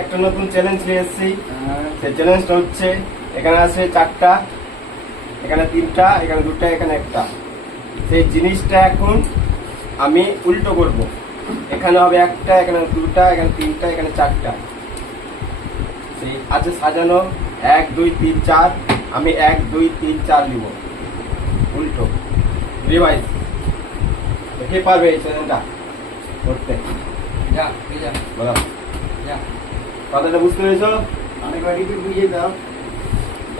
একটা নতুন চ্যালেঞ্জ নিয়ে এসেছি। সেই চ্যালেঞ্জটা হচ্ছে এখানে আছে 4টা, এখানে 3টা, এখানে 2টা, এখানে 1টা। সেই জিনিসটা এখন আমি উল্টো করব। এখানে হবে 1টা, এখানে 2টা, এখানে 3টা, এখানে 4টা। সেই আছে সাজানো 1 2 3 4। আমি 1 2 3 4 নিব উল্টো রিভাইজ। কে পারবে এই চ্যালেঞ্জটা করতে? বলো কথাটা বুঝতে পেরেছো? অনেক বাড়িকে বুঝিয়ে দাও।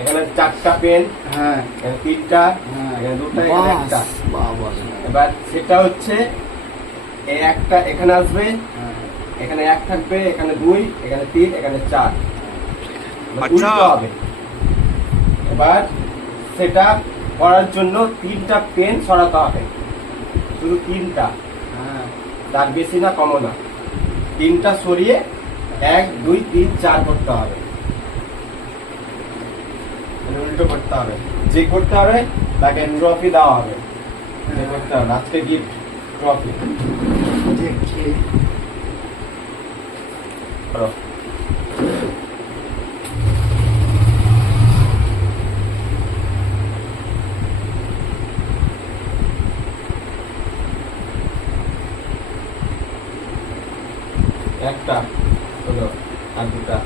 এখানে 4টা পেন, হ্যাঁ, এখানে 3টা, এখানে 2টা, এখানে 1টা। এবার সেটা হচ্ছে এই একটা এখানে আসবে, এখানে 1 থাকবে, এখানে 2, এখানে 3, এখানে 4। উল্টো হবে। এবার সেটা করার জন্য 3টা পেন সরাতে হবে, শুধু 3টা, তার বেশি না কমও না। 3টা সরিয়ে 1 2 3 4 করতে হবে, উল্টো করতে হবে। যে করতে হবে তাকে ট্রফি দেওয়া হবে। যে করতে হবে আজকে গিফট ট্রফি। একটা হলো আর 2টা।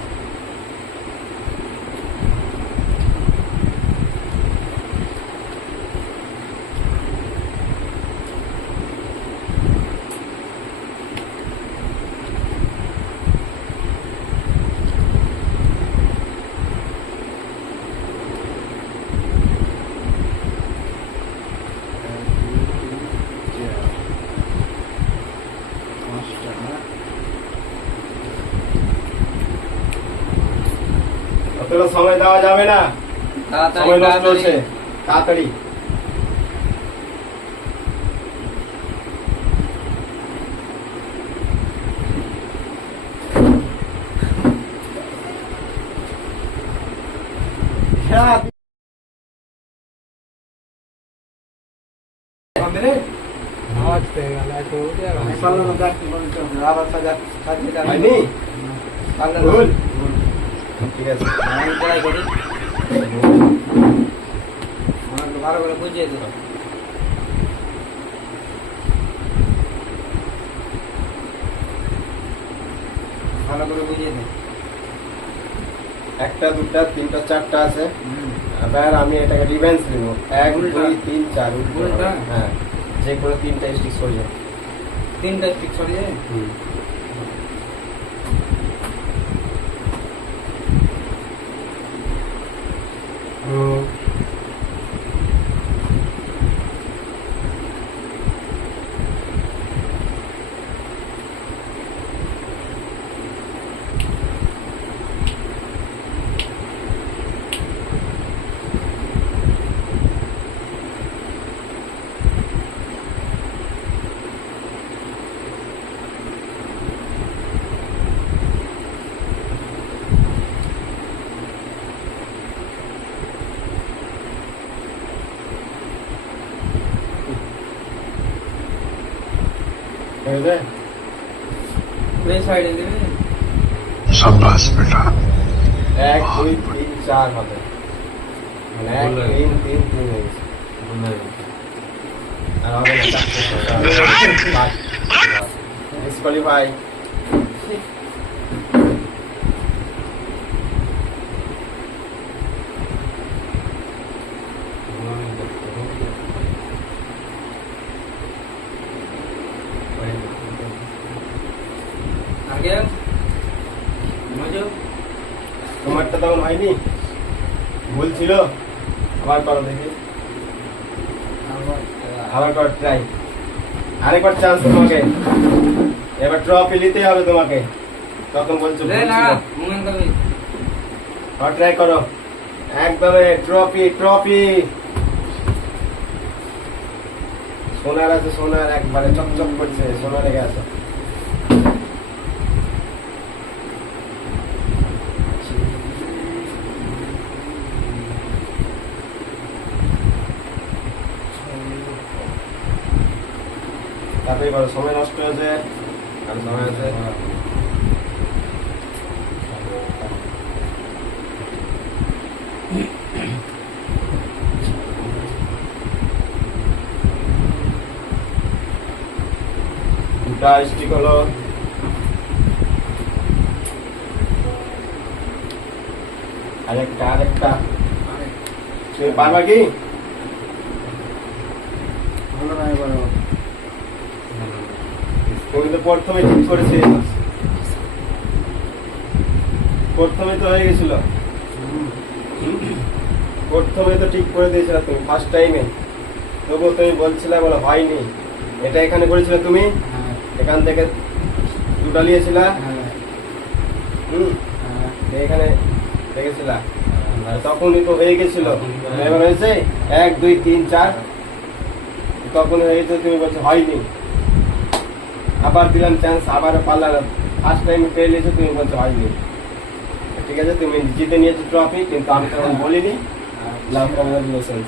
অতটা সময় দেওয়া যাবে না, সময় নষ্ট হচ্ছে। তাড়াতাড়ি ঠিক আছে, ভালো করে বুঝিয়ে দিল। ভালো করে বুঝিয়ে দিল। 1টা 2টা 3টা 4টা আছে। এবার আমি এটাকে রিভেন্স নিব। 1 2 3 4 উল্টো। হ্যাঁ, যে কোনো 3টা স্টিক সরিয়ে। 3টা স্টিক সরিয়ে। সাইডে দেবে। शाबाश बेटा। 1 2 3 4 হবে, মানে 1 3 3 3 হয়ে গেছে। আর হবে না, ডিসকোয়ালিফাই। আগে মজো তোমারটা তখন হয়নি, ভুল ছিল। আবার করো দেখি, আবার কর, ট্রাই। আরেকবার চান্স তোমাকে, এবার ট্রফি নিতেই হবে তোমাকে। তখন বলছো ভুল ছিল। আর ট্রাই করো, একদমে ট্রফি ট্রফি। সোনার আছে, সোনার একবারে চকচক করছে, সোনা লেগে আছে। তাড়াতাড়ি করো, সময় নষ্ট হয়েছে। আর সময় আছে। দুটা স্টিক হলো, আরেকটা তুমি পারবা কি? ভালো না এবার তুমি তো প্রথমে ঠিক করেছি, প্রথমে তো হয়ে গেছিল, প্রথমে তো ঠিক করে দিয়েছিলে তুমি ফার্স্ট টাইমে, তবুও তুমি বলছিলে বলে হয়নি। এটা এখানে করেছিলে তুমি, হ্যাঁ এখান থেকে দুটা নিয়েছিলা, হ্যাঁ হ্যাঁ এখানে দেখেছিলা, তখনই তো হয়ে গেছিল। এবার হয়েছে 1 2 3 4, তখন হয়েছে, তুমি বলছো হয়নি। আবার দিলাম চান্স, আবারও পারলাম না, ফার্স্ট টাইম পেয়ে নিয়েছো, তুমি বলছো হয়নি। ঠিক আছে, তুমি জিতে নিয়েছো ট্রফি, কিন্তু আমি তখন বলিনি। লাভ কংগ্রাচুলেশন।